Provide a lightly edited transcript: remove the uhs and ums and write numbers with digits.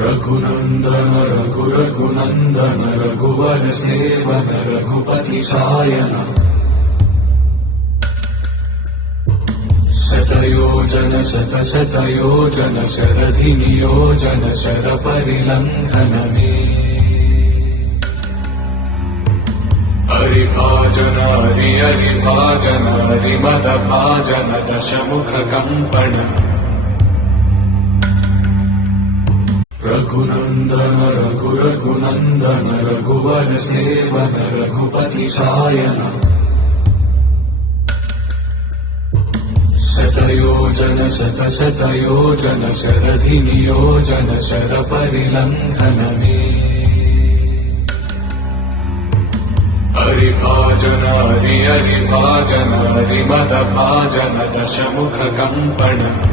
रघुनंदन रघुनंदन रघुवर seven Raghupati Shayan शतयोजन शतशतयोजन शरधि नियोजन sir परिलंघन में हरिभाजन हरिभाजन हरिमद भाजन दशमुख कंपन रघुनंदन रघुनंदन रघुवर सेवन रघुपति शायन शतयोजन शतशतयोजन शरधि नियोजन शर परिलंघन में हरिभाजन हरिभाजन हरिमद भाजन दशमुख कंपन